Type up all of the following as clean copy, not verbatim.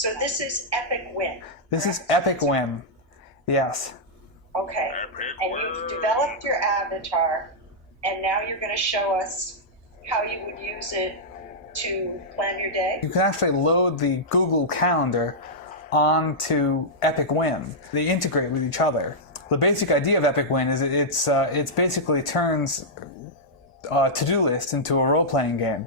So this is Epic Win. This is Epic Win. Yes. Okay. And you've developed your avatar, and now you're going to show us how you would use it to plan your day? You can actually load the Google Calendar onto Epic Win. They integrate with each other. The basic idea of Epic Win is it's basically turns a to-do list into a role-playing game.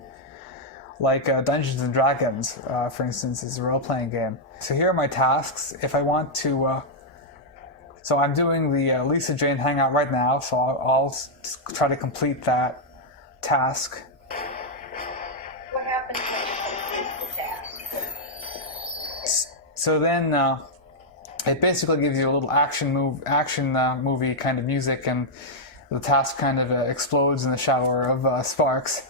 Like Dungeons and Dragons, for instance, is a role-playing game. So here are my tasks. If I want to, so I'm doing the Lisa Jane Hangout right now, so I'll try to complete that task. What happens when you complete the task? So then it basically gives you a little action movie kind of music, and the task kind of explodes in the shower of sparks.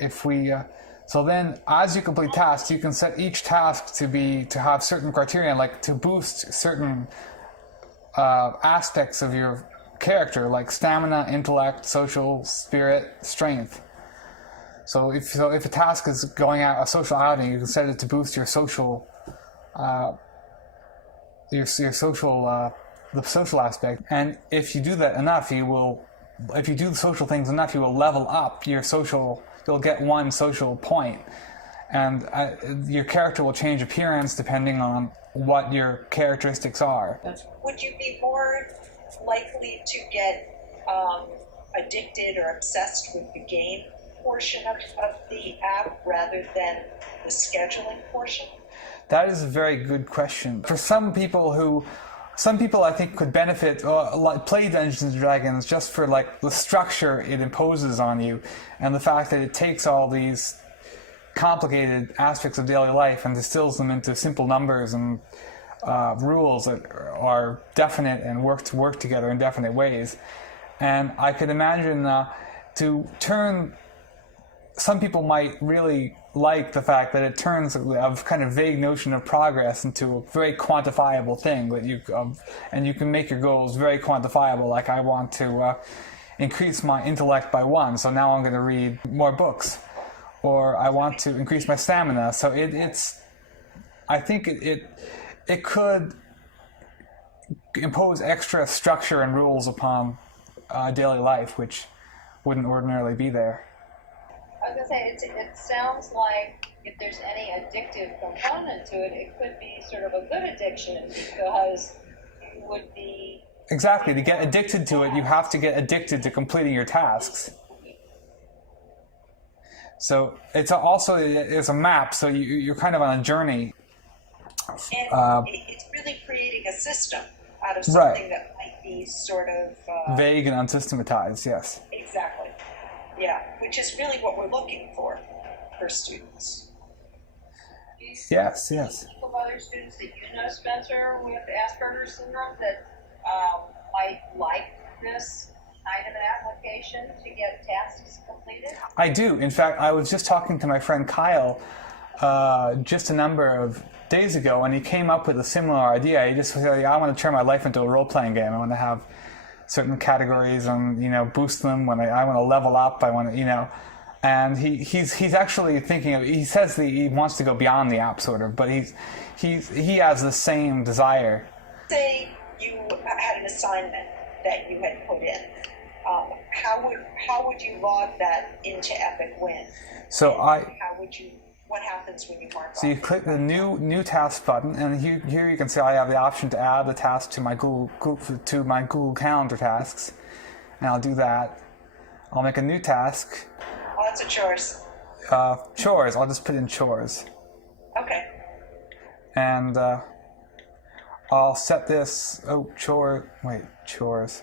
If we, so then as you complete tasks, you can set each task to have certain criteria, like to boost certain aspects of your character, like stamina, intellect, social, spirit, strength. So if a task is going out a social outing, you can set it to boost your social, the social aspect. And if you do that enough, if you do the social things enough, you will level up your social. You'll get one social point, and your character will change appearance depending on what your characteristics are. Would you be more likely to get addicted or obsessed with the game portion of the app rather than the scheduling portion? That is a very good question. For some people I think could benefit, play Dungeons and Dragons just for like the structure it imposes on you, and the fact that it takes all these complicated aspects of daily life and distills them into simple numbers and rules that are definite and work together in definite ways. And I could imagine to turn. Some people might really like the fact that it turns a kind of vague notion of progress into a very quantifiable thing that and you can make your goals very quantifiable. Like, I want to increase my intellect by 1, so now I'm going to read more books, or I want to increase my stamina. So I think it could impose extra structure and rules upon daily life, which wouldn't ordinarily be there. I was going to say, it sounds like if there's any addictive component to it, it could be sort of a good addiction, because you would be... Exactly. To get addicted to it, you have to get addicted to completing your tasks. So it's a map, so you're kind of on a journey. And it's really creating a system out of something that might be sort of... vague and unsystematized, yes. Exactly. Yeah, which is really what we're looking for students. Yes. Of other students that you know, Spencer, with Asperger's syndrome that might like this kind of an application to get tasks completed? I do. In fact, I was just talking to my friend Kyle just a number of days ago, and he came up with a similar idea. He just said, I want to turn my life into a role-playing game. I want to have certain categories and boost them. When I want to level up, I want to and he's actually thinking of. He says that he wants to go beyond the app, sort of, but he has the same desire. Say you had an assignment that you had put in. How would you log that into Epic Win? So what happens when you mark off? So you click the new task button, and here you can see I have the option to add the task to my Google Calendar tasks, and I'll do that. I'll make a new task. Oh, that's a chores. Chores. I'll just put in chores. Okay. And I'll set this. Chores.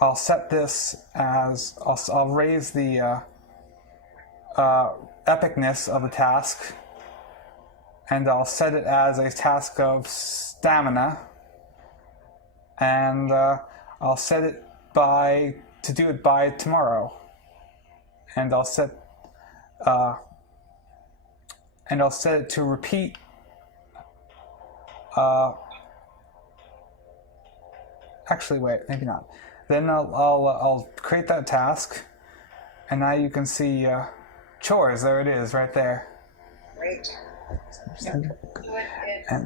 I'll set this as I'll raise the epicness of the task, and I'll set it as a task of stamina, and I'll set it to do it by tomorrow, and I'll set it to repeat actually wait, maybe not. Then I'll create that task, and now you can see chores. There it is, right there. Great. great. So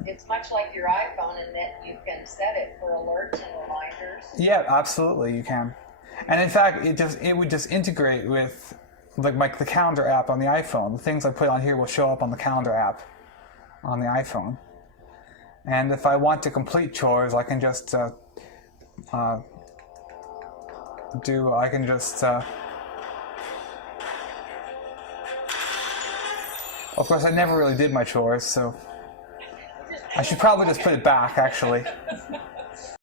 it's much like your iPhone in that you can set it for alerts and reminders. Yeah, absolutely, you can. And in fact, it would just integrate with like the calendar app on the iPhone. The things I put on here will show up on the calendar app on the iPhone. And if I want to complete chores, I can just of course, I never really did my chores, so I should probably just put it back, actually.